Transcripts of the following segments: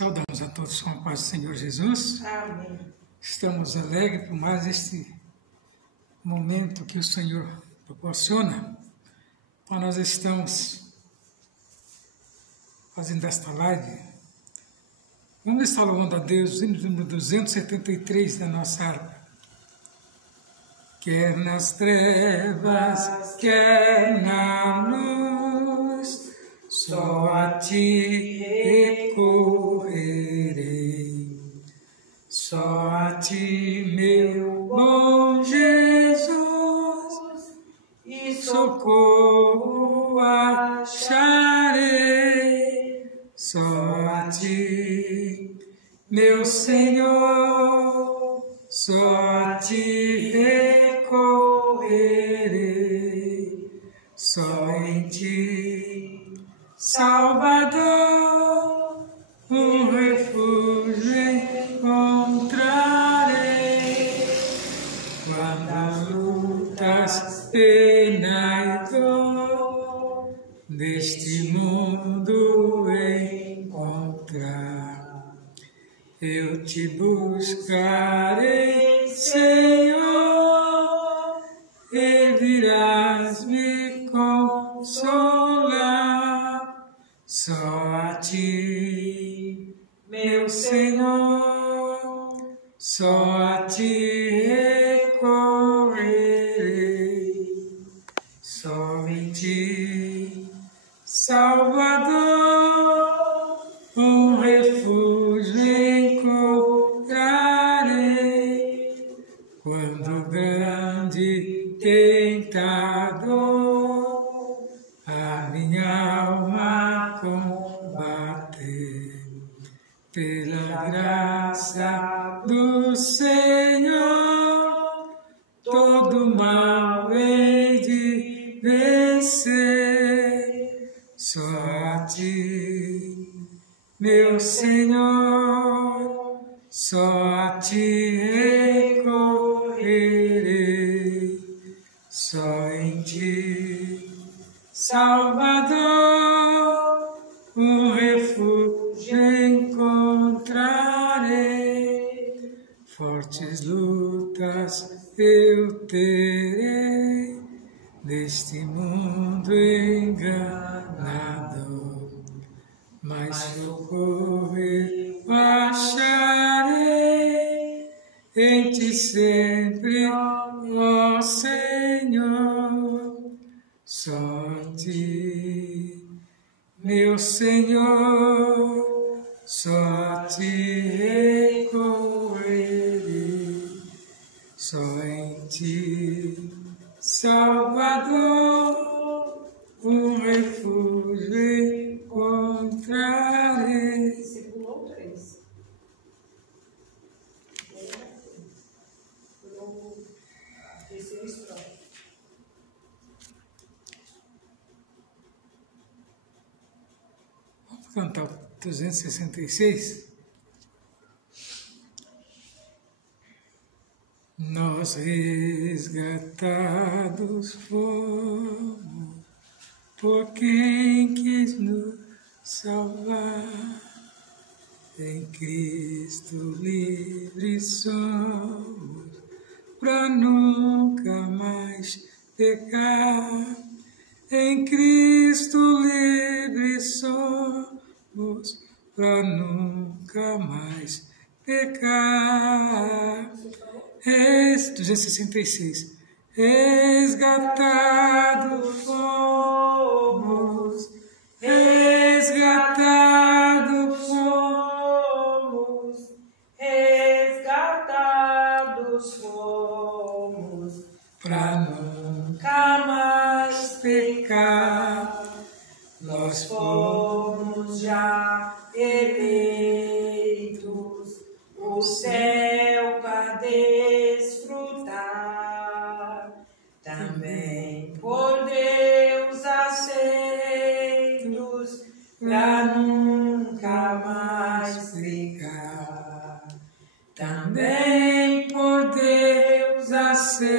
Saudamos a todos com a paz do Senhor Jesus. Amém. Estamos alegres por mais este momento que o Senhor proporciona. Quando nós estamos fazendo esta live, vamos estar louvando a Deus, hino número 273 da nossa harpa. Quer nas trevas, quer na luz, só a ti recorrerei. Só a ti, meu bom Jesus, e socorro acharei. Só a ti, meu Senhor, só a ti recorrerei. Só em ti, Salvador, um refúgio encontrarei. Quando as lutas, pena e dor deste mundo encontrar, eu te buscarei, Senhor, e virás me consolar. Só a ti, meu Senhor, só a ti recorrerei. Só em ti, Salvador, um refúgio encontrarei. Quando grande tentador a minha alma combater, pela graça do Senhor, todo mal hei de vencer. Só a ti, meu Senhor, só a ti recorrerei. Só em ti, Salvador, um refúgio encontrarei. Fortes lutas eu terei neste mundo enganado, mas socorro eu acharei em ti sempre, ó Senhor. Só a ti, meu Senhor, só a ti recorrerei. Só em ti, Salvador, um refúgio encontrarei. Você pulou 3. Pulou o terceiro estrofe. Vamos cantar o 266. Nós resgatados fomos por quem quis nos salvar. Em Cristo livres somos pra nunca mais pecar. Em Cristo livres somos pra nunca mais pecar. 266. Resgatado fomos, resgatado fomos, Resgatados fomos, pra nunca mais pecar. nós fomos já eleitos, o céu para desfrutar, também por Deus aceitos, pra nunca mais pecar. Também por Deus aceitos,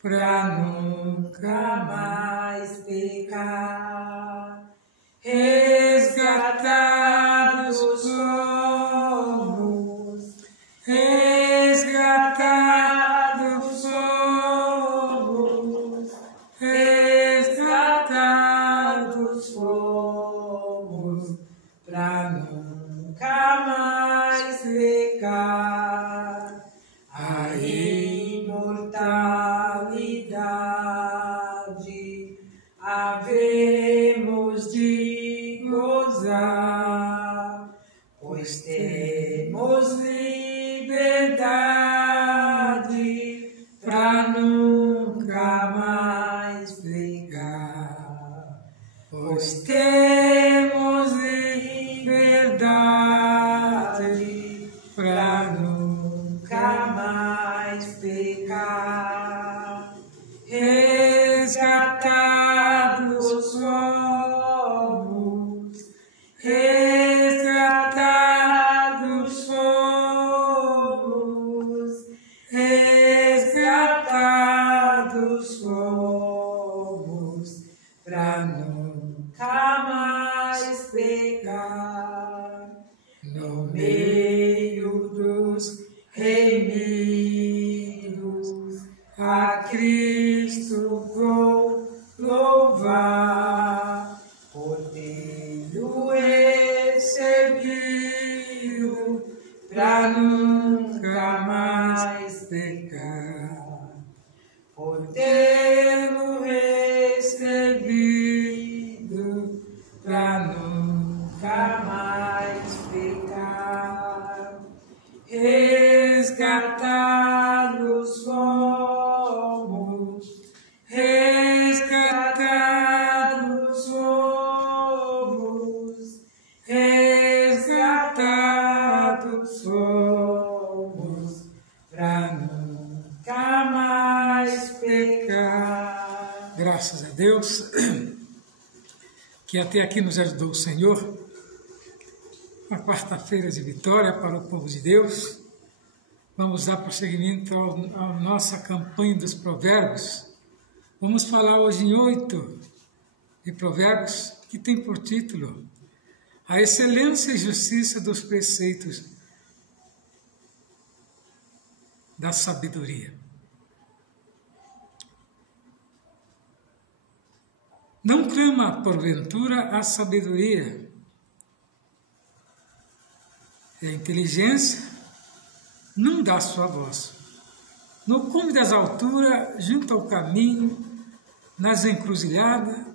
pra nunca mais pecar. resgatar. pra nunca mais pecar. A imortalidade havemos de gozar, pois temos liberdade pra nunca mais pecar. Pois temos liberdade pra nunca mais pecar. Resgatados fomos, resgatados fomos, resgatados fomos, pra nunca mais pecar. No meio dos remidos, a Cristo vou louvar, por tê-lo recebido, pra nunca mais pecar. Por tê-lo recebido, pra nunca mais pecar. Resgatados fomos, resgatados fomos, resgatados fomos, pra nunca mais pecar. Graças a Deus, que até aqui nos ajudou o Senhor. Uma quarta-feira de vitória para o povo de Deus. Vamos dar prosseguimento à nossa campanha dos provérbios. Vamos falar hoje em 8 de provérbios, que tem por título A Excelência e Justiça dos Preceitos da Sabedoria. Não clama, porventura, a sabedoria, e a inteligência não dá sua voz. No cume das alturas, junto ao caminho, nas encruzilhadas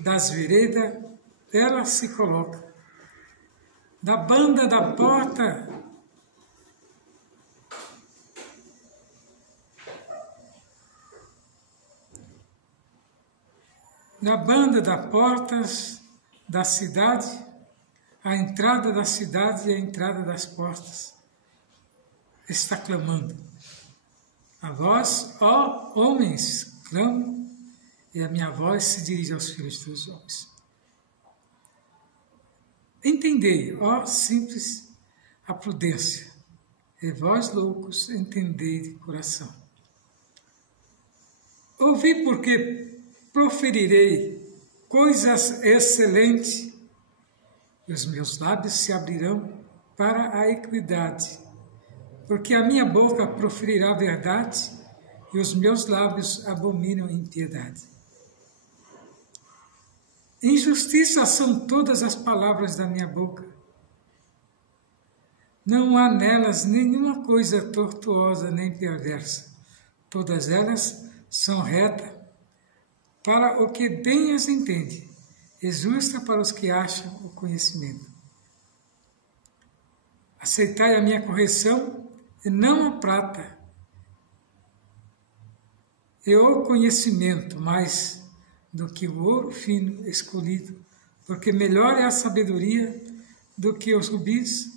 das veredas, ela se coloca. Da banda da porta, portas da cidade, a entrada da cidade e a entrada das portas, está clamando. A vós, ó homens, clamo, e a minha voz se dirige aos filhos dos homens. Entendei, ó simples, a prudência, e vós, loucos, entendei de coração. Ouvi, porque proferirei coisas excelentes, e os meus lábios se abrirão para a equidade, porque a minha boca proferirá a verdade, e os meus lábios abominam impiedade. Injustiça são todas as palavras da minha boca. Não há nelas nenhuma coisa tortuosa nem perversa. Todas elas são retas para o que bem as entende, e justa para os que acham o conhecimento. Aceitai a minha correção, e não a prata, e o conhecimento mais do que o ouro fino escolhido, porque melhor é a sabedoria do que os rubis,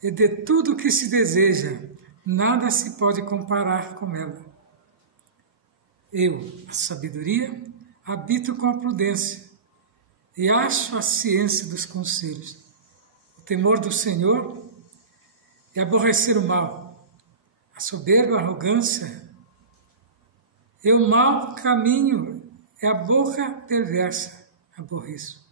e de tudo que se deseja, nada se pode comparar com ela. Eu, a sabedoria, habito com a prudência, e acho a ciência dos conselhos. O temor do Senhor é aborrecer o mal, a soberba, a arrogância, e o mau caminho é a boca perversa, aborreço.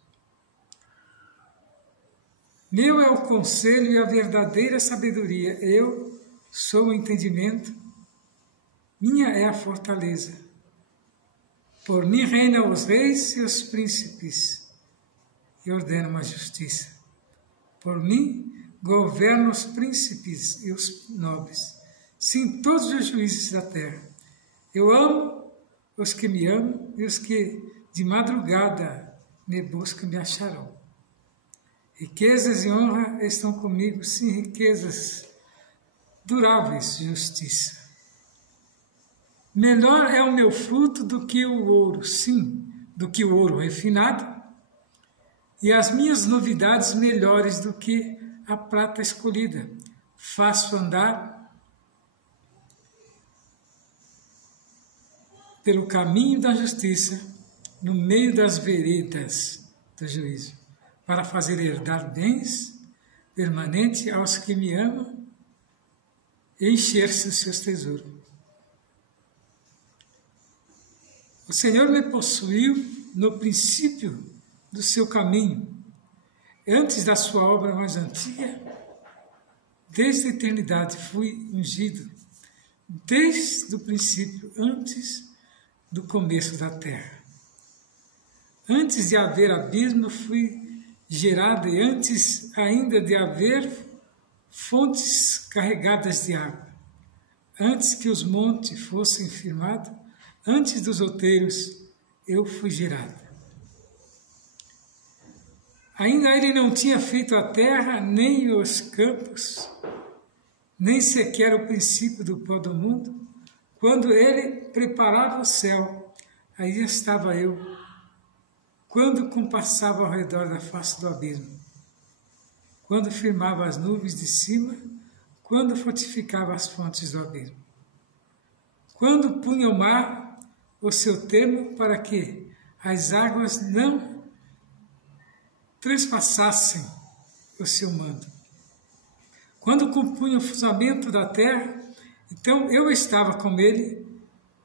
Meu é o conselho e a verdadeira sabedoria, eu sou o entendimento, minha é a fortaleza. Por mim reinam os reis e os príncipes, e ordenam a justiça. Por mim governo os príncipes e os nobres, sim, todos os juízes da terra. Eu amo os que me amam, e os que de madrugada me buscam me acharão. Riquezas e honra estão comigo, sim, riquezas duráveis, justiça. Melhor é o meu fruto do que o ouro, sim, do que o ouro refinado, e as minhas novidades melhores do que a prata escolhida. Faço andar pelo caminho da justiça, no meio das veredas do juízo, para fazer herdar bens permanentes aos que me amam e encher-se os seus tesouros. O Senhor me possuiu no princípio do seu caminho, antes da sua obra mais antiga. Desde a eternidade fui ungido, desde o princípio, antes do começo da terra. Antes de haver abismo fui gerado, e antes ainda de haver fontes carregadas de água. Antes que os montes fossem firmados, antes dos outeiros eu fui gerado. Ainda ele não tinha feito a terra, nem os campos, nem sequer o princípio do pó do mundo. Quando ele preparava o céu, aí estava eu. Quando compassava ao redor da face do abismo. Quando firmava as nuvens de cima, quando fortificava as fontes do abismo. Quando punha o mar o seu termo para que as águas não transpassassem o seu mando. Quando compunha o fundamento da terra, então eu estava com ele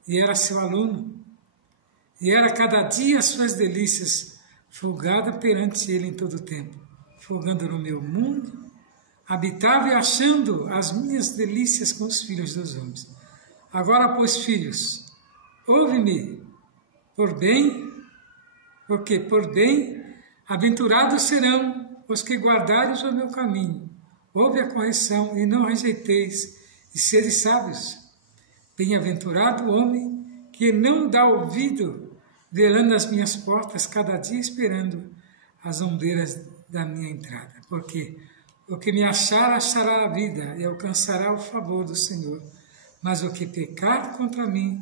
e era seu aluno. E era cada dia as suas delícias, folgada perante ele em todo o tempo, folgando no meu mundo, habitava e achando as minhas delícias com os filhos dos homens. Agora, pois, filhos, ouve-me por bem, porque por bem aventurados serão os que guardarem o meu caminho. Ouve a correção e não rejeiteis, e sede sábios. Bem-aventurado o homem que não dá ouvido, velando as minhas portas cada dia, esperando as ombreiras da minha entrada. Porque o que me achar, achará a vida e alcançará o favor do Senhor. Mas o que pecar contra mim,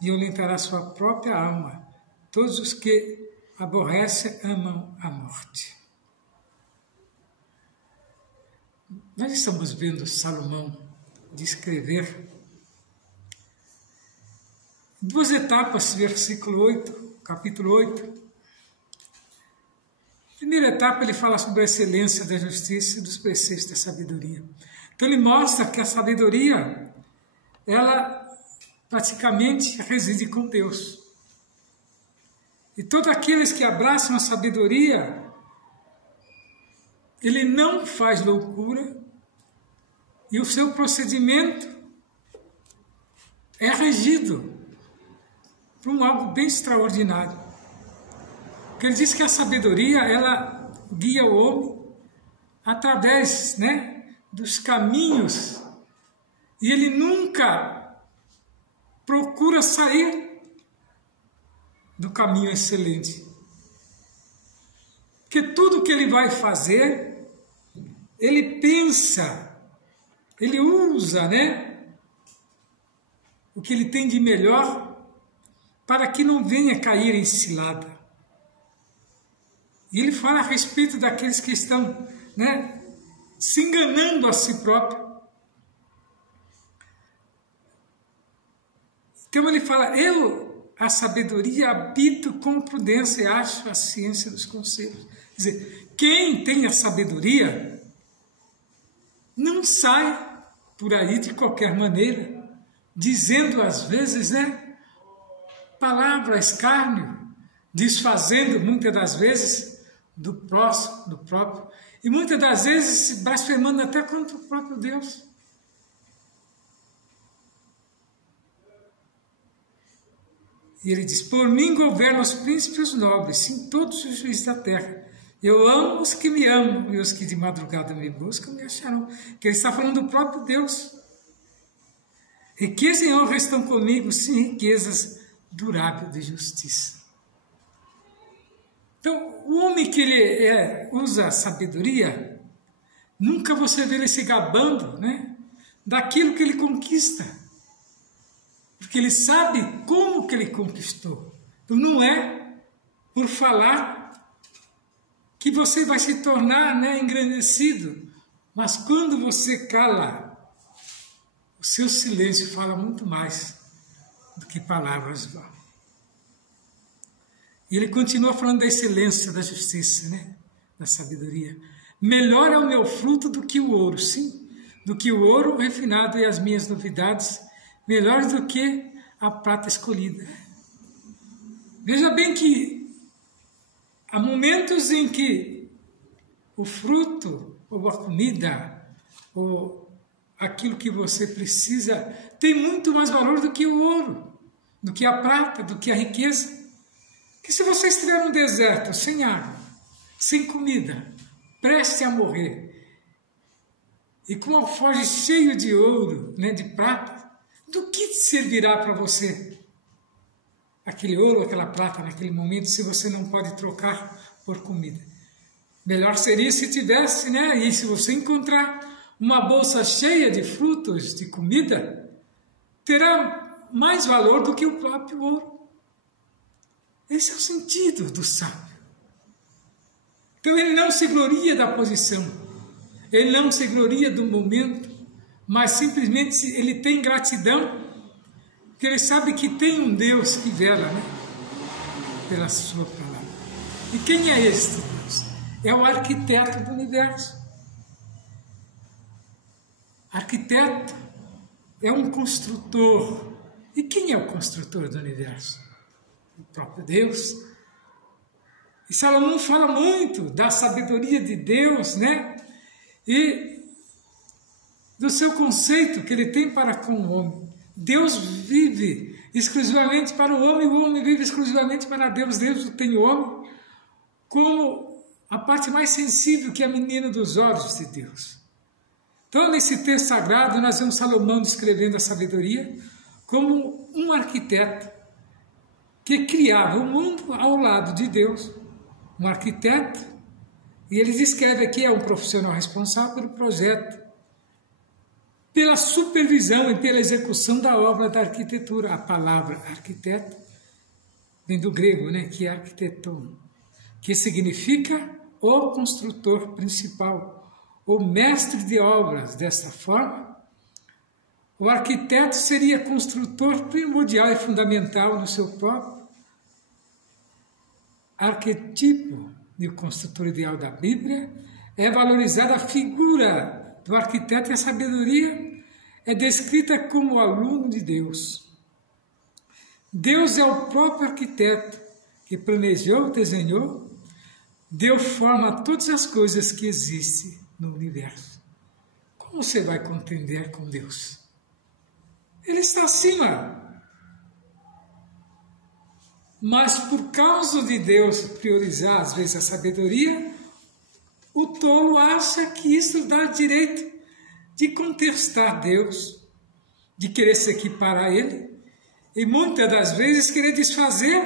violentará sua própria alma. Todos os que aborrecem amam a morte. Nós estamos vendo Salomão descrever duas etapas, versículo 8, capítulo 8. Primeira etapa, ele fala sobre a excelência da justiça e dos preceitos da sabedoria. Então ele mostra que a sabedoria, ela praticamente reside com Deus. E todos aqueles que abraçam a sabedoria, ele não faz loucura, e o seu procedimento é regido por algo bem extraordinário. Porque ele diz que a sabedoria, ela guia o homem através, dos caminhos, e ele nunca procura sair do caminho excelente. Porque tudo que ele vai fazer, ele pensa, ele usa, o que ele tem de melhor para que não venha cair em cilada. E ele fala a respeito daqueles que estão, se enganando a si próprio. Então ele fala, a sabedoria, habito com prudência e acho a ciência dos conselhos. Quer dizer, quem tem a sabedoria não sai por aí de qualquer maneira, dizendo às vezes, palavra escárnio, desfazendo muitas das vezes do próximo, do próprio, e muitas das vezes blasfemando até contra o próprio Deus. E ele diz, por mim governam os príncipes e os nobres, sim, todos os juízes da terra. Eu amo os que me amam, e os que de madrugada me buscam me acharão. Que ele está falando do próprio Deus. Riqueza e honra estão comigo, sim, riquezas duráveis de justiça. Então, o homem que ele usa a sabedoria, nunca você vê ele se gabando, né, daquilo que ele conquista. Porque ele sabe como que ele conquistou. Então, não é por falar que você vai se tornar, né, engrandecido. Mas quando você cala, o seu silêncio fala muito mais do que palavras vão. E ele continua falando da excelência da justiça, né? Da sabedoria. Melhor é o meu fruto do que o ouro, sim, do que o ouro refinado e as minhas novidades, melhor do que a prata escolhida. Veja bem que há momentos em que o fruto, ou a comida, ou aquilo que você precisa, tem muito mais valor do que o ouro, do que a prata, do que a riqueza. Que se você estiver no deserto, sem água, sem comida, prestes a morrer, e com um alforje cheio de ouro, né, de prata, do que servirá para você aquele ouro, aquela prata naquele momento, se você não pode trocar por comida? Melhor seria se tivesse, né, e se você encontrar uma bolsa cheia de frutos, de comida, terá mais valor do que o próprio ouro. Esse é o sentido do sábio. Então ele não se gloria da posição, ele não se gloria do momento, mas simplesmente ele tem gratidão, porque ele sabe que tem um Deus que vela, né, pela sua palavra. E quem é este Deus? É o arquiteto do universo. Arquiteto é um construtor. E quem é o construtor do universo? O próprio Deus. E Salomão fala muito da sabedoria de Deus, né? E do seu conceito que ele tem para com o homem. Deus vive exclusivamente para o homem vive exclusivamente para Deus. Deus tem o homem como a parte mais sensível, que é a menina dos olhos de Deus. Então, nesse texto sagrado, nós vemos Salomão descrevendo a sabedoria como um arquiteto que criava o mundo ao lado de Deus. Um arquiteto, e ele descreve aqui, é um profissional responsável pelo projeto, pela supervisão e pela execução da obra da arquitetura. A palavra arquiteto vem do grego, né, que é arquiteton, que significa o construtor principal, o mestre de obras. Desta forma, o arquiteto seria construtor primordial e fundamental no seu próprio arquetipo. E o construtor ideal da Bíblia é valorizada a figura do arquiteto, e a sabedoria é descrita como o aluno de Deus. Deus é o próprio arquiteto que planejou, desenhou, deu forma a todas as coisas que existem no universo. Como você vai contender com Deus? Ele está acima. Mas por causa de Deus priorizar às vezes a sabedoria, o tolo acha que isso dá direito de contestar Deus, de querer se equiparar a Ele, e muitas das vezes querer desfazer,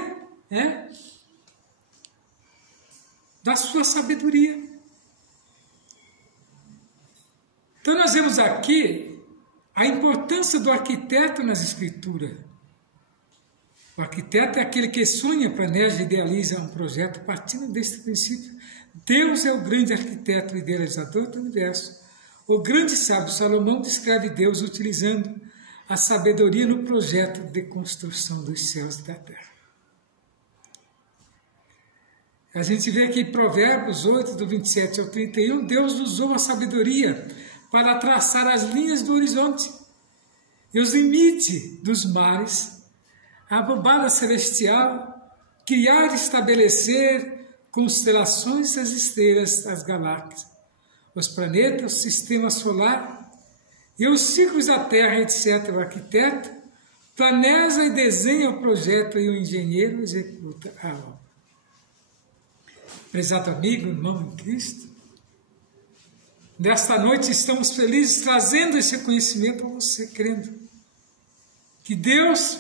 né, da sua sabedoria. Então nós vemos aqui a importância do arquiteto nas Escrituras. O arquiteto é aquele que sonha, planeja e idealiza um projeto partindo deste princípio. Deus é o grande arquiteto e idealizador do universo. O grande sábio Salomão descreve Deus utilizando a sabedoria no projeto de construção dos céus e da terra. A gente vê aqui em Provérbios 8, do 27 ao 31, Deus usou a sabedoria para traçar as linhas do horizonte e os limites dos mares, a bobada celestial, criar e estabelecer constelações, as estrelas, as galáxias, os planetas, o sistema solar e os ciclos da Terra, etc. O arquiteto planeja e desenha o projeto e o engenheiro executa a obra. prezado amigo, irmão em Cristo. Nesta noite estamos felizes trazendo esse conhecimento a você, crendo que Deus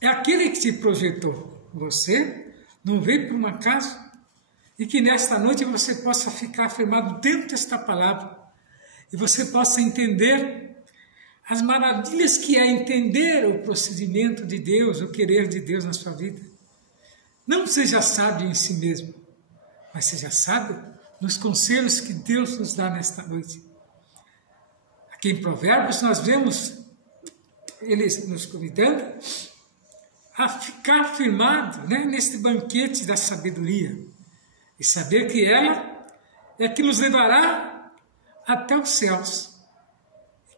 é aquele que te projetou. Você não veio por um acaso, e que nesta noite você possa ficar afirmado dentro desta palavra e você possa entender as maravilhas que é entender o procedimento de Deus, o querer de Deus na sua vida. Não seja sábio em si mesmo, mas seja sábio nos conselhos que Deus nos dá nesta noite. Aqui em Provérbios nós vemos ele nos convidando a ficar firmado, neste banquete da sabedoria e saber que ela é que nos levará até os céus.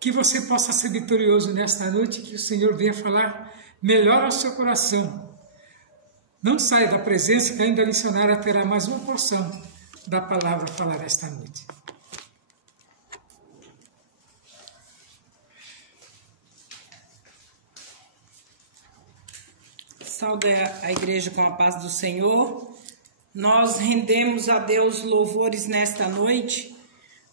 Que você possa ser vitorioso nesta noite, que o Senhor venha falar melhor ao seu coração. Não saia da presença, que ainda a missionária terá mais uma porção da palavra a falar esta noite. Saúde a igreja com a paz do Senhor. Nós rendemos a Deus louvores nesta noite,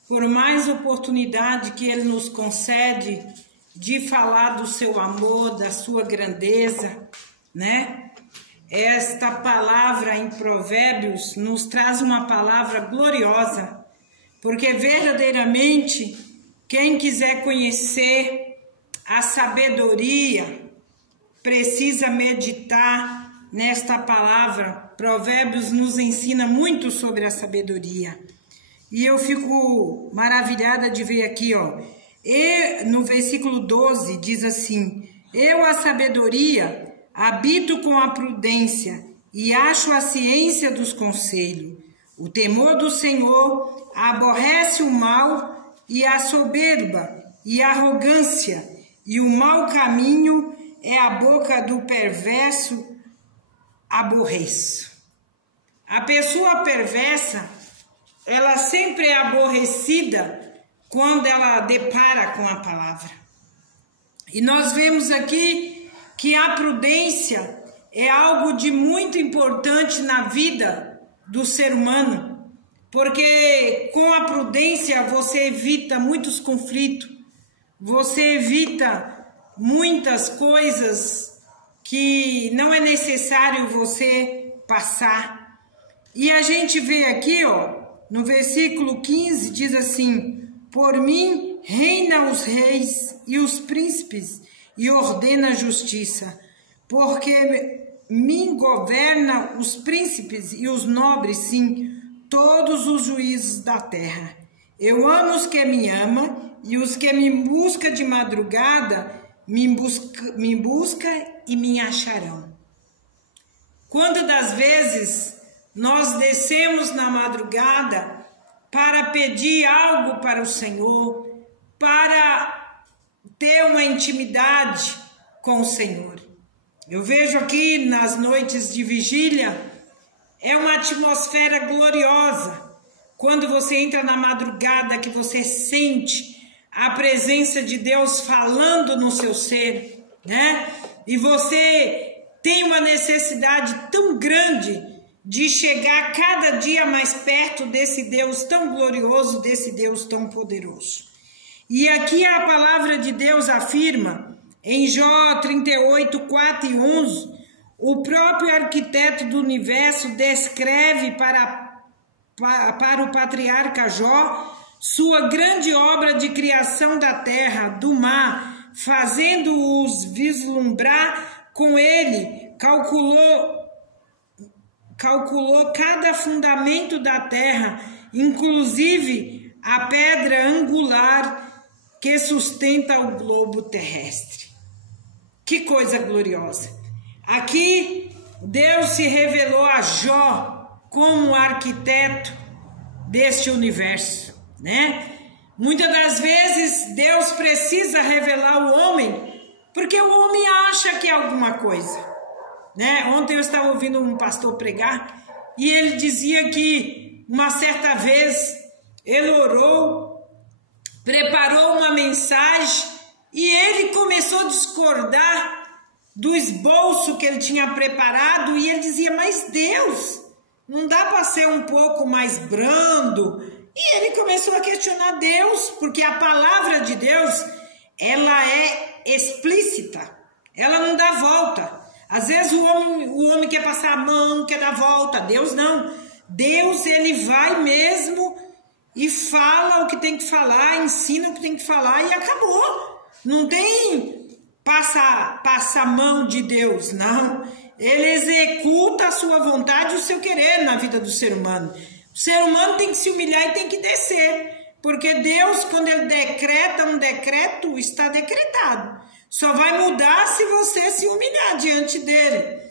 por mais oportunidade que Ele nos concede de falar do seu amor, da sua grandeza, Esta palavra em Provérbios nos traz uma palavra gloriosa, porque verdadeiramente quem quiser conhecer a sabedoria precisa meditar nesta palavra. Provérbios nos ensina muito sobre a sabedoria. E eu fico maravilhada de ver aqui, E no versículo 12 diz assim: eu, a sabedoria, habito com a prudência e acho a ciência dos conselhos. O temor do Senhor aborrece o mal e a soberba e a arrogância, e o mau caminho é a boca do perverso aborreço. A pessoa perversa, ela sempre é aborrecida quando ela depara com a palavra. E nós vemos aqui que a prudência é algo de muito importante na vida do ser humano, porque com a prudência você evita muitos conflitos, você evita muitas coisas que não é necessário você passar. E a gente vê aqui, no versículo 15, diz assim: por mim reina os reis e os príncipes, e ordena a justiça, porque me governa os príncipes e os nobres, sim, todos os juízes da terra. Eu amo os que me amam, e os que me buscam de madrugada me busca e me acharão. Quantas das vezes nós descemos na madrugada para pedir algo para o Senhor, para ter uma intimidade com o Senhor. Eu vejo aqui nas noites de vigília, é uma atmosfera gloriosa. Quando você entra na madrugada, que você sente a presença de Deus falando no seu ser, E você tem uma necessidade tão grande de chegar cada dia mais perto desse Deus tão glorioso, desse Deus tão poderoso. E aqui a palavra de Deus afirma, em Jó 38, 4 e 11, o próprio arquiteto do universo descreve para o patriarca Jó sua grande obra de criação da terra, do mar, fazendo-os vislumbrar. Com ele, calculou cada fundamento da terra, inclusive a pedra angular que sustenta o globo terrestre. Que coisa gloriosa! Aqui, Deus se revelou a Jó como arquiteto deste universo, Muitas das vezes, Deus precisa revelar o homem, porque o homem acha que é alguma coisa, Ontem eu estava ouvindo um pastor pregar, e ele dizia que uma certa vez ele orou, preparou uma mensagem, e ele começou a discordar do esboço que ele tinha preparado, e ele dizia: mas Deus, Não dá para ser um pouco mais brando? E ele começou a questionar Deus, porque a palavra de Deus, ela é explícita, ela não dá volta. Às vezes o homem quer passar a mão, quer dar volta, Deus não. Deus, ele vai mesmo e fala o que tem que falar, ensina o que tem que falar e acabou. Não tem passa a mão de Deus, não. Ele executa a sua vontade e o seu querer na vida do ser humano. O ser humano tem que se humilhar e tem que descer, porque Deus, quando ele decreta um decreto, está decretado. Só vai mudar se você se humilhar diante dele.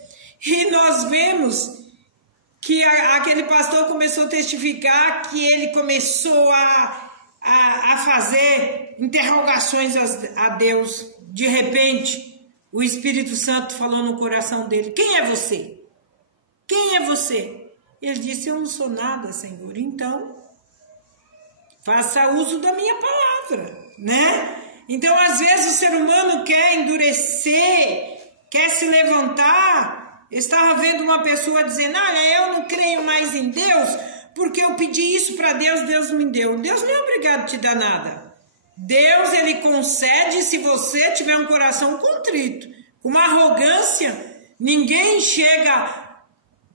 E nós vemos que aquele pastor começou a testificar que ele começou a fazer interrogações a Deus. De repente, o Espírito Santo falou no coração dele: quem é você? Quem é você? Ele disse: eu não sou nada, Senhor. Então, faça uso da minha palavra, né? Então, às vezes, o ser humano quer endurecer, quer se levantar. Eu estava vendo uma pessoa dizendo: olha, eu não creio mais em Deus, porque eu pedi isso para Deus, Deus me deu. Deus não é obrigado a te dar nada. Deus, ele concede se você tiver um coração contrito. Com uma arrogância, ninguém chega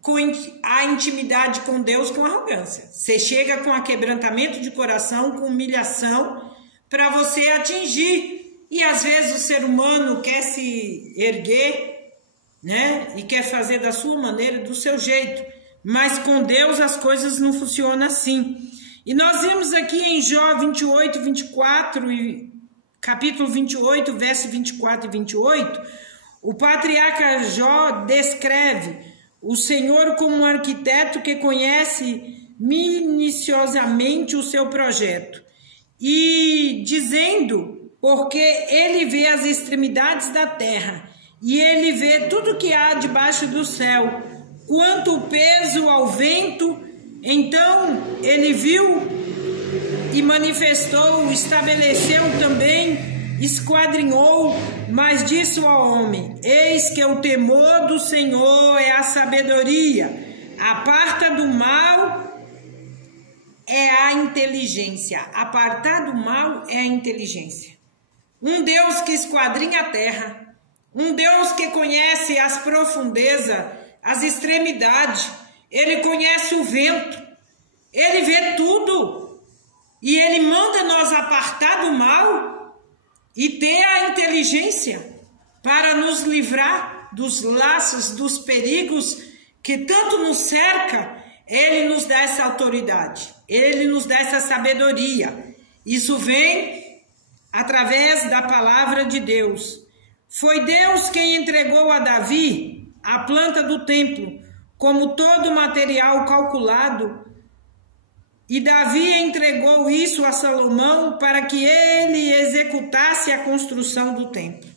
com a intimidade com Deus com arrogância. Você chega com aquebrantamento de coração, com humilhação, para você atingir. E às vezes o ser humano quer se erguer, né? E quer fazer da sua maneira, do seu jeito. Mas com Deus as coisas não funcionam assim. E nós vimos aqui em Jó 28, 24, e capítulo 28, verso 24 e 28, o patriarca Jó descreve o Senhor como um arquiteto que conhece minuciosamente o seu projeto. E dizendo, porque ele vê as extremidades da terra, e ele vê tudo que há debaixo do céu, quanto o peso ao vento. Então ele viu e manifestou, estabeleceu também, esquadrinhou, mas disse ao homem: eis que o temor do Senhor é a sabedoria, aparta do mal é a inteligência. Apartar do mal é a inteligência. Um Deus que esquadrinha a terra, um Deus que conhece as profundezas, as extremidades, ele conhece o vento, ele vê tudo, e ele manda nós apartar do mal e ter a inteligência para nos livrar dos laços, dos perigos que tanto nos cerca. Ele nos dá essa autoridade, ele nos dá essa sabedoria. Isso vem através da palavra de Deus. Foi Deus quem entregou a Davi a planta do templo, como todo o material calculado, e Davi entregou isso a Salomão para que ele executasse a construção do templo.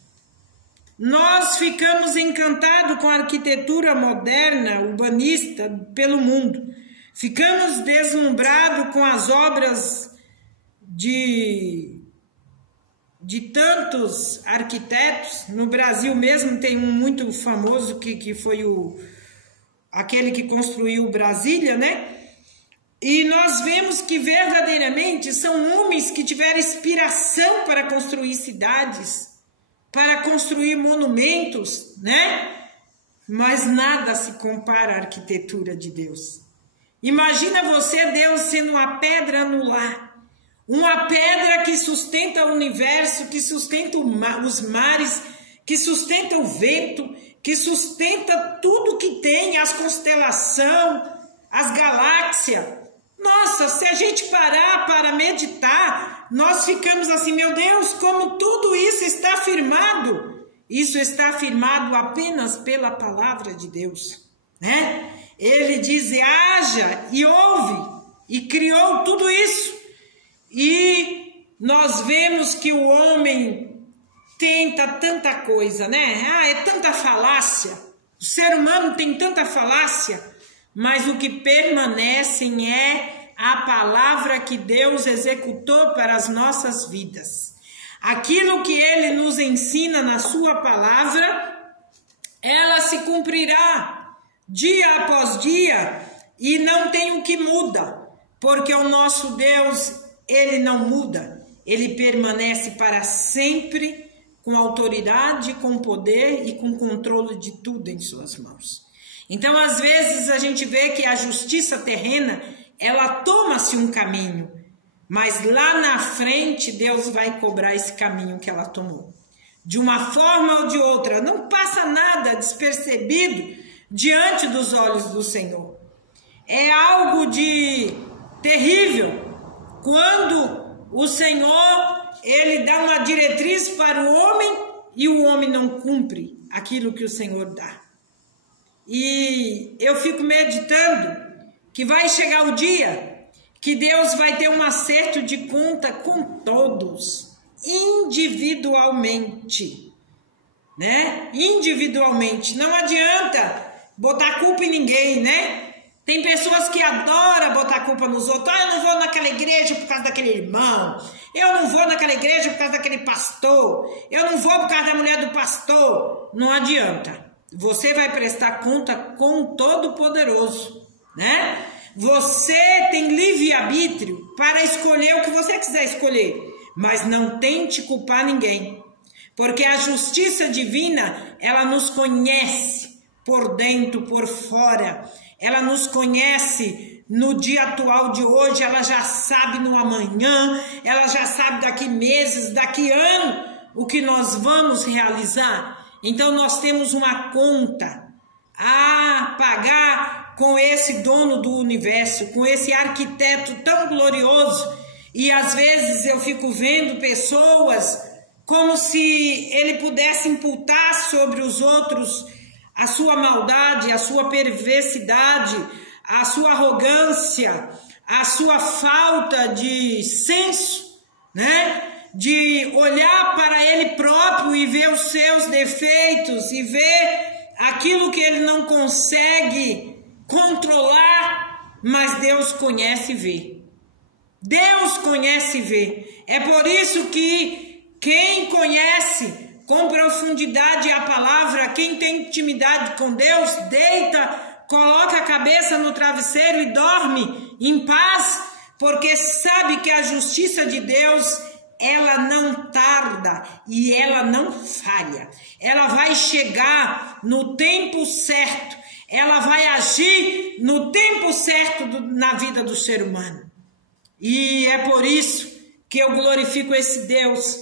Nós ficamos encantados com a arquitetura moderna, urbanista, pelo mundo. Ficamos deslumbrados com as obras de tantos arquitetos. No Brasil mesmo tem um muito famoso que foi aquele que construiu Brasília, né? E nós vemos que verdadeiramente são homens que tiveram inspiração para construir cidades, para construir monumentos, né? Mas nada se compara à arquitetura de Deus. Imagina você, Deus, sendo uma pedra anular, uma pedra que sustenta o universo, que sustenta os mares, que sustenta o vento, que sustenta tudo que tem, as constelações, as galáxias. Nossa, se a gente parar para meditar, nós ficamos assim: meu Deus, como tudo isso está firmado. Isso está firmado apenas pela palavra de Deus, né? Ele diz: haja e ouve, e criou tudo isso. E nós vemos que o homem tenta tanta coisa, né? É tanta falácia. O ser humano tem tanta falácia. Mas o que permanecem é a palavra que Deus executou para as nossas vidas. Aquilo que Ele nos ensina na sua palavra, ela se cumprirá dia após dia, E não tem o que muda, porque o nosso Deus, ele não muda, ele permanece para sempre com autoridade, com poder e com controle de tudo em suas mãos. Então, às vezes, a gente vê que a justiça terrena, ela toma-se um caminho, mas lá na frente, Deus vai cobrar esse caminho que ela tomou. De uma forma ou de outra, não passa nada despercebido diante dos olhos do Senhor. É algo de terrível quando o Senhor, ele dá uma diretriz para o homem e o homem não cumpre aquilo que o Senhor dá. E eu fico meditando que vai chegar o dia que Deus vai ter um acerto de conta com todos, individualmente, né? Individualmente. Não adianta botar culpa em ninguém, né? Tem pessoas que adoram botar culpa nos outros. Eu não vou naquela igreja por causa daquele irmão. Eu não vou naquela igreja por causa daquele pastor. Eu não vou por causa da mulher do pastor. Não adianta. Você vai prestar conta com o Todo-Poderoso, né? Você tem livre-arbítrio para escolher o que você quiser escolher, mas não tente culpar ninguém, porque a justiça divina, ela nos conhece por dentro, por fora, ela nos conhece no dia atual de hoje, ela já sabe no amanhã, ela já sabe daqui meses, daqui ano, o que nós vamos realizar. Então nós temos uma conta a pagar com esse dono do universo, com esse arquiteto tão glorioso. E às vezes eu fico vendo pessoas como se ele pudesse imputar sobre os outros a sua maldade, a sua perversidade, a sua arrogância, a sua falta de senso, né? De olhar para ele próprio e ver os seus defeitos e ver aquilo que ele não consegue controlar, mas Deus conhece e vê. Deus conhece e vê. É por isso que quem conhece com profundidade a palavra, quem tem intimidade com Deus, deita, coloca a cabeça no travesseiro e dorme em paz, porque sabe que a justiça de Deus, ela não tarda e ela não falha. Ela vai chegar no tempo certo. Ela vai agir no tempo certo na vida do ser humano. E é por isso que eu glorifico esse Deus.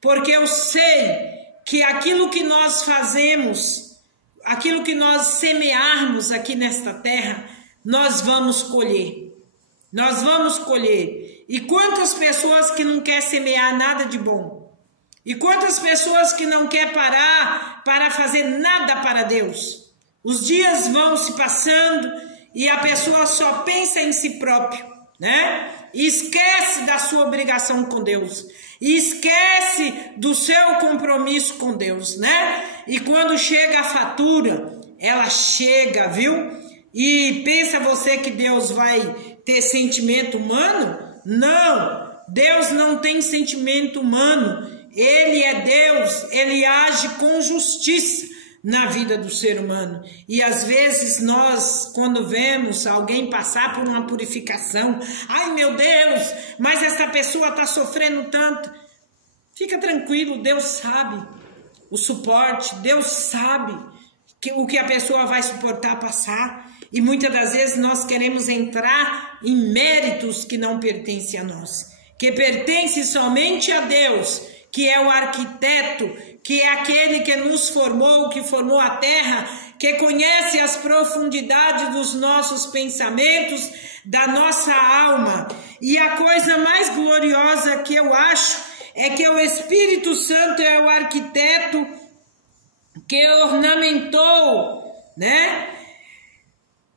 Porque eu sei que aquilo que nós fazemos, aquilo que nós semearmos aqui nesta terra, nós vamos colher. Nós vamos colher. E quantas pessoas que não querem semear nada de bom? E quantas pessoas que não querem parar para fazer nada para Deus? Os dias vão se passando e a pessoa só pensa em si próprio, né? E esquece da sua obrigação com Deus. E esquece do seu compromisso com Deus, né? E quando chega a fatura, ela chega, viu? E pensa você que Deus vai ter sentimento humano? Não, Deus não tem sentimento humano, Ele é Deus, Ele age com justiça na vida do ser humano. E às vezes nós, quando vemos alguém passar por uma purificação, ai meu Deus, mas essa pessoa está sofrendo tanto. Fica tranquilo, Deus sabe o suporte, Deus sabe o que a pessoa vai suportar passar. E muitas das vezes nós queremos entrar em méritos que não pertencem a nós, que pertence somente a Deus, que é o arquiteto, que é aquele que nos formou, que formou a terra, que conhece as profundidades dos nossos pensamentos, da nossa alma. E a coisa mais gloriosa que eu acho é que o Espírito Santo é o arquiteto que ornamentou, né?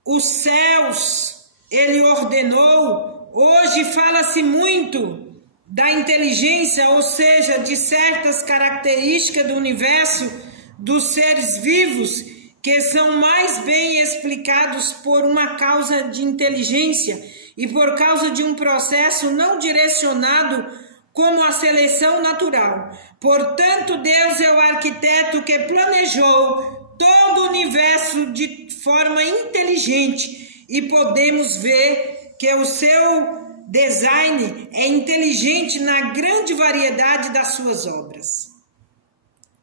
Os céus, ele ordenou. Hoje fala-se muito da inteligência, ou seja, de certas características do universo, dos seres vivos, que são mais bem explicados por uma causa de inteligência e por causa de um processo não direcionado como a seleção natural. Portanto, Deus é o arquiteto que planejou todo o universo de forma inteligente e podemos ver que o seu design é inteligente na grande variedade das suas obras.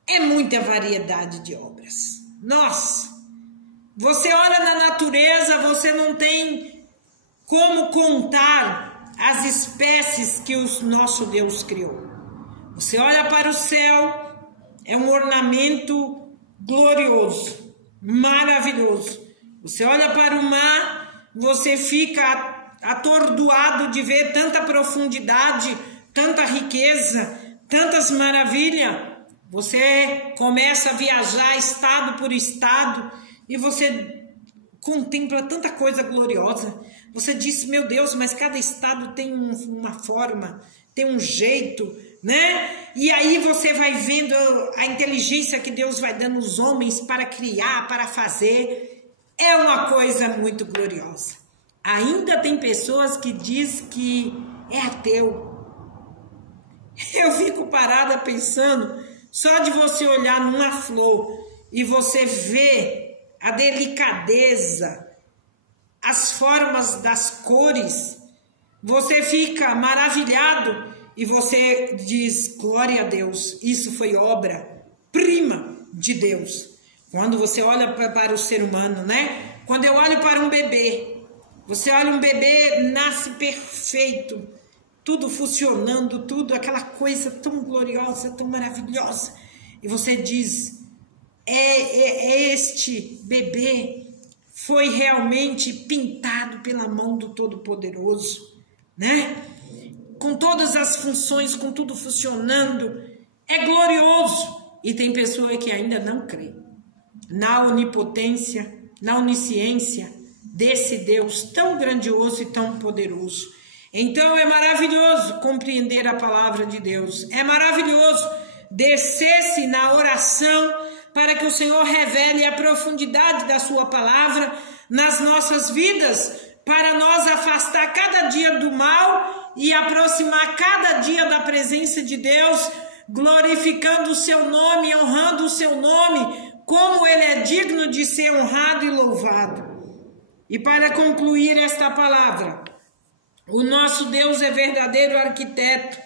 É muita variedade de obras. Nossa, você olha na natureza, você não tem como contar as espécies que o nosso Deus criou. Você olha para o céu, é um ornamento glorioso, maravilhoso. Você olha para o mar, você fica atordoado de ver tanta profundidade, tanta riqueza, tantas maravilhas. Você começa a viajar estado por estado e você contempla tanta coisa gloriosa. Você diz, meu Deus, mas cada estado tem uma forma, tem um jeito, né? E aí você vai vendo a inteligência que Deus vai dando aos homens para criar, para fazer. É uma coisa muito gloriosa. Ainda tem pessoas que dizem que é ateu. Eu fico parada pensando, só de você olhar numa flor e você ver a delicadeza, as formas das cores, você fica maravilhado e você diz, glória a Deus, isso foi obra-prima de Deus. Quando você olha para o ser humano, né? Quando eu olho para um bebê, você olha um bebê, nasce perfeito, tudo funcionando, tudo, aquela coisa tão gloriosa, tão maravilhosa. E você diz, este bebê foi realmente pintado pela mão do Todo-Poderoso, né? Com todas as funções, com tudo funcionando, é glorioso. E tem pessoa que ainda não crê na onipotência, na onisciência desse Deus tão grandioso e tão poderoso. Então é maravilhoso compreender a palavra de Deus, é maravilhoso descer-se na oração para que o Senhor revele a profundidade da sua palavra nas nossas vidas, para nós afastar cada dia do mal e aproximar cada dia da presença de Deus, glorificando o seu nome, honrando o seu nome, como ele é digno de ser honrado e louvado. E para concluir esta palavra, o nosso Deus é verdadeiro arquiteto.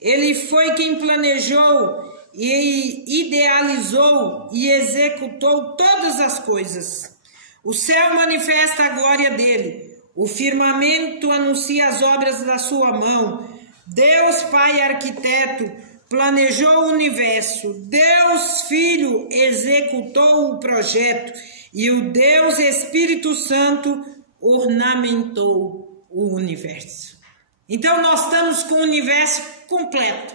Ele foi quem planejou e idealizou e executou todas as coisas. O céu manifesta a glória dele. O firmamento anuncia as obras da sua mão. Deus Pai arquiteto planejou o universo. Deus Filho executou o projeto. E o Deus Espírito Santo ornamentou o universo. Então nós estamos com o universo completo.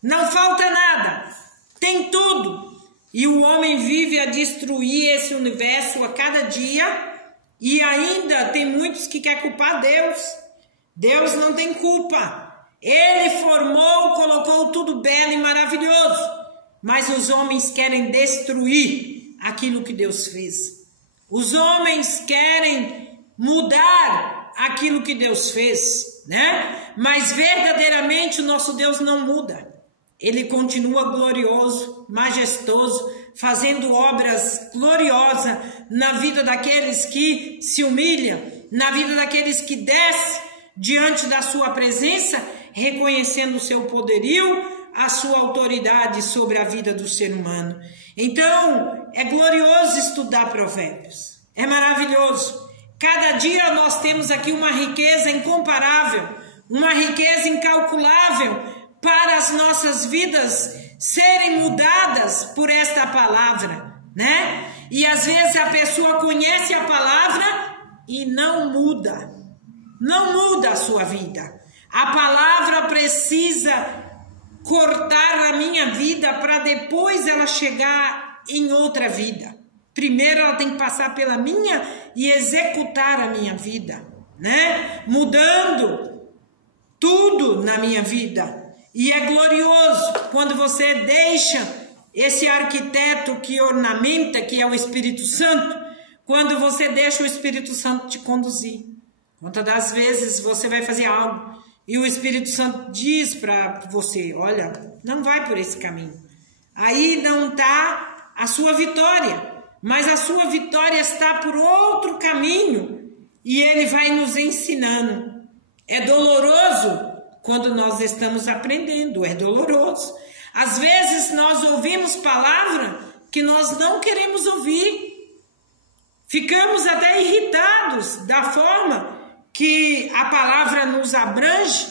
Não falta nada. Tem tudo. E o homem vive a destruir esse universo a cada dia. E ainda tem muitos que querem culpar Deus. Deus não tem culpa. Ele formou, colocou tudo belo e maravilhoso. Mas os homens querem destruir aquilo que Deus fez. Os homens querem mudar aquilo que Deus fez, né? Mas verdadeiramente o nosso Deus não muda. Ele continua glorioso, majestoso, fazendo obras gloriosas na vida daqueles que se humilham, na vida daqueles que descem diante da sua presença, reconhecendo o seu poderio, a sua autoridade sobre a vida do ser humano. Então, é glorioso estudar Provérbios. É maravilhoso. Cada dia nós temos aqui uma riqueza incomparável, uma riqueza incalculável para as nossas vidas serem mudadas por esta palavra, né? E às vezes a pessoa conhece a palavra e não muda a sua vida. A palavra precisa cortar a minha vida para depois ela chegar em outra vida. Primeiro ela tem que passar pela minha e executar a minha vida, né? Mudando tudo na minha vida. E é glorioso quando você deixa esse arquiteto que ornamenta, que é o Espírito Santo, quando você deixa o Espírito Santo te conduzir. Quantas das vezes você vai fazer algo e o Espírito Santo diz para você, olha, não vai por esse caminho. Aí não está a sua vitória, mas a sua vitória está por outro caminho. e Ele vai nos ensinando. É doloroso quando nós estamos aprendendo, é doloroso. Às vezes nós ouvimos palavra que nós não queremos ouvir. Ficamos até irritados da forma que a palavra nos abrange,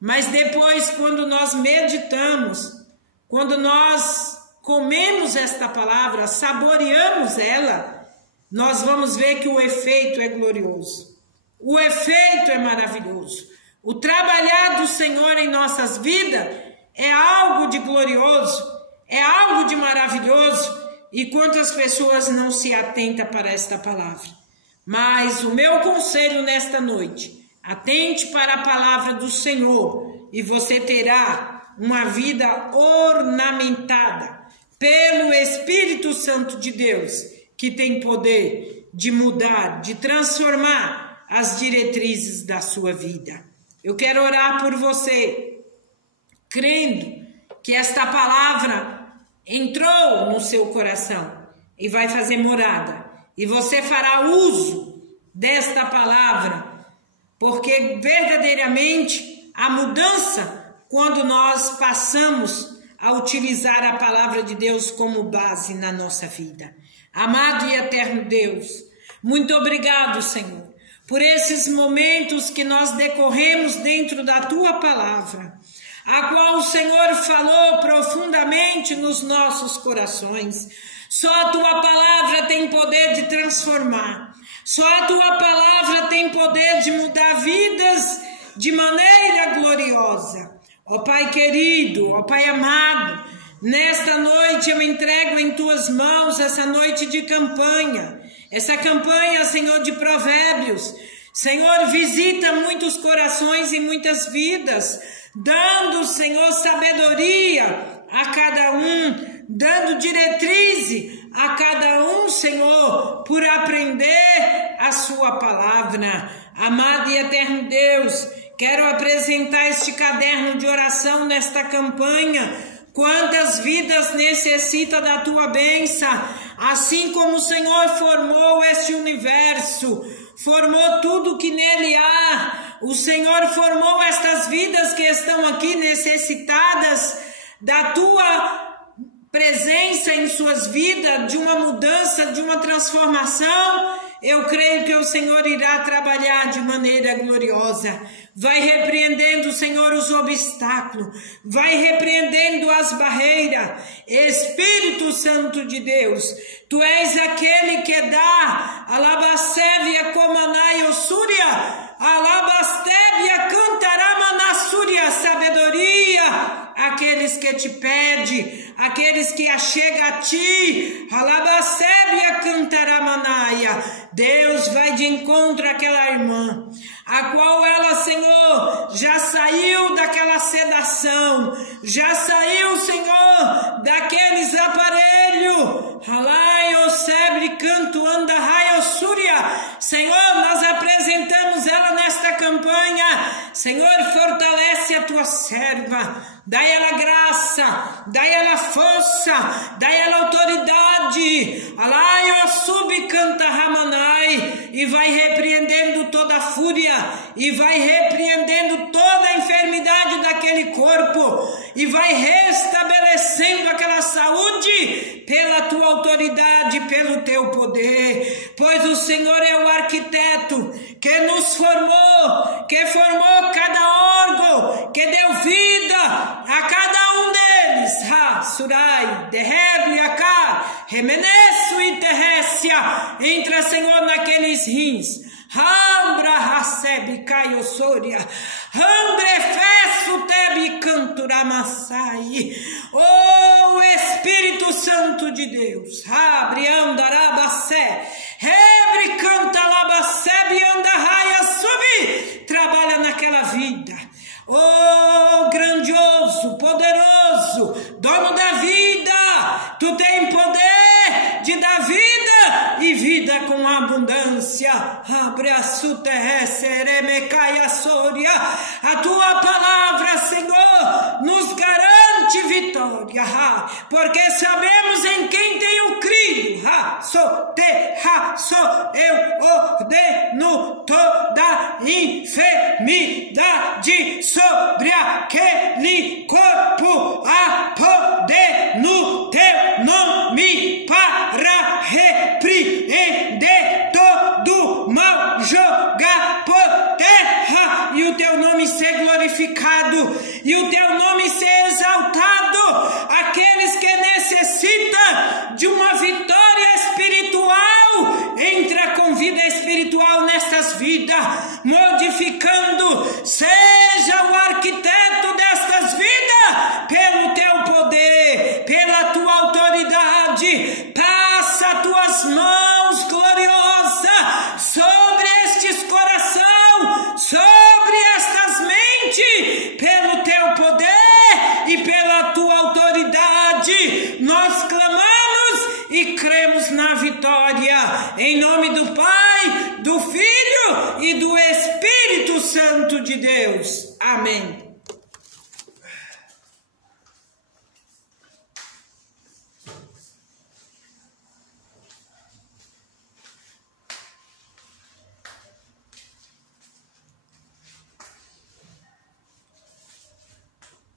mas depois, quando nós meditamos, quando nós comemos esta palavra, saboreamos ela, nós vamos ver que o efeito é glorioso. O efeito é maravilhoso. O trabalhar do Senhor em nossas vidas é algo de glorioso, é algo de maravilhoso. E quantas pessoas não se atentam para esta palavra? Mas o meu conselho nesta noite, atente para a palavra do Senhor e você terá uma vida ornamentada pelo Espírito Santo de Deus, que tem poder de mudar, de transformar as diretrizes da sua vida. Eu quero orar por você, crendo que esta palavra entrou no seu coração e vai fazer morada. E você fará uso desta palavra, porque verdadeiramente a mudança, quando nós passamos a utilizar a palavra de Deus como base na nossa vida. Amado e eterno Deus, muito obrigado, Senhor, por esses momentos que nós decorremos dentro da Tua palavra, a qual o Senhor falou profundamente nos nossos corações. Só a Tua palavra tem poder de transformar. Só a Tua palavra tem poder de mudar vidas de maneira gloriosa. Ó Pai querido, ó Pai amado, nesta noite eu entrego em Tuas mãos essa noite de campanha. Essa campanha, Senhor, de provérbios. Senhor, visita muitos corações e muitas vidas, dando, Senhor, sabedoria a cada um, dando diretriz a cada um, Senhor, por aprender a Sua palavra. Amado e eterno Deus, quero apresentar este caderno de oração nesta campanha. Quantas vidas necessitam da Tua bênção, assim como o Senhor formou este universo, formou tudo que nele há. O Senhor formou estas vidas que estão aqui necessitadas da Tua presença em suas vidas, de uma mudança, de uma transformação. Eu creio que o Senhor irá trabalhar de maneira gloriosa. Vai repreendendo, Senhor, os obstáculos. Vai repreendendo as barreiras. Espírito Santo de Deus, Tu és aquele que dá alabastevia comanai osúria, alabastevia cantaramanassúria, sabedoria, aqueles que te pedem, aqueles que achegam a ti, alabastevia cantaramanaia. Deus vai de encontro àquela irmã, a qual ela, Senhor, já saiu daquela sedação, já saiu, Senhor, daqueles aparelhos, Senhor, nós apresentamos ela nesta campanha. Senhor, fortalece a Tua serva, dá ela graça, dá ela força, dá ela autoridade, e vai repreendendo toda a fúria, e vai repreendendo toda a enfermidade daquele corpo, e vai restabelecendo aquela saúde pela Tua autoridade, pelo Teu poder, pois o Senhor é o arquiteto que nos formou, que formou cada órgão, que deu vida a cada um deles. Surai, Derreble, Akar, Remenesso e Terrécia. Entra, Senhor, naqueles rins. Hambra, Hasebe, Caiossória. Hambre, Fesso, Tebi, Canturamassai. Oh, Espírito Santo de Deus. Abre, Andarabacé. Rebre, Canta, Labacebe, Andarraia, Subi. Trabalha naquela vida. Oh, grandioso, poderoso, dono da vida, Tu tem poder de dar vida e vida com abundância. Abre a Soria. A Tua palavra, Senhor, nos garante vitória, porque sabemos em quem tenho crido. Eu ordeno toda enfermidade sobre aquele corpo, há poder no teu nome para repreender todo mal, jogar por terra e o teu nome ser glorificado e o teu nome ser exaltado. Aqueles que necessitam de uma vitória espiritual, entra com vida espiritual nestas vidas, modificando, seja o arquiteto destas vidas, pelo teu poder, pela tua autoridade, passa tuas mãos gloriosas sobre estes corações, sobre estas mentes, pelo teu poder e pela tua autoridade, nós clamamos e cremos na vitória, em nome do Pai, do Filho e do Espírito Santo de Deus. Amém.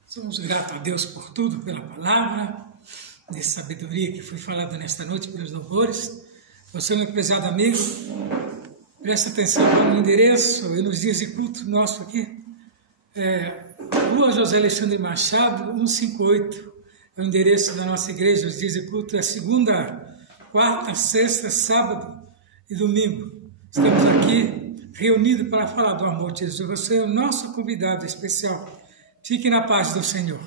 Somos gratos a Deus por tudo, pela palavra, de sabedoria que foi falada nesta noite pelos louvores. Você, meu prezado amigo, preste atenção no endereço e nos dias de culto nosso aqui. Rua José Alexandre Machado, 158, é o endereço da nossa igreja. Os dias de culto é segunda, quarta, sexta, sábado e domingo. Estamos aqui reunidos para falar do amor de Jesus. Você é o nosso convidado especial. Fique na paz do Senhor.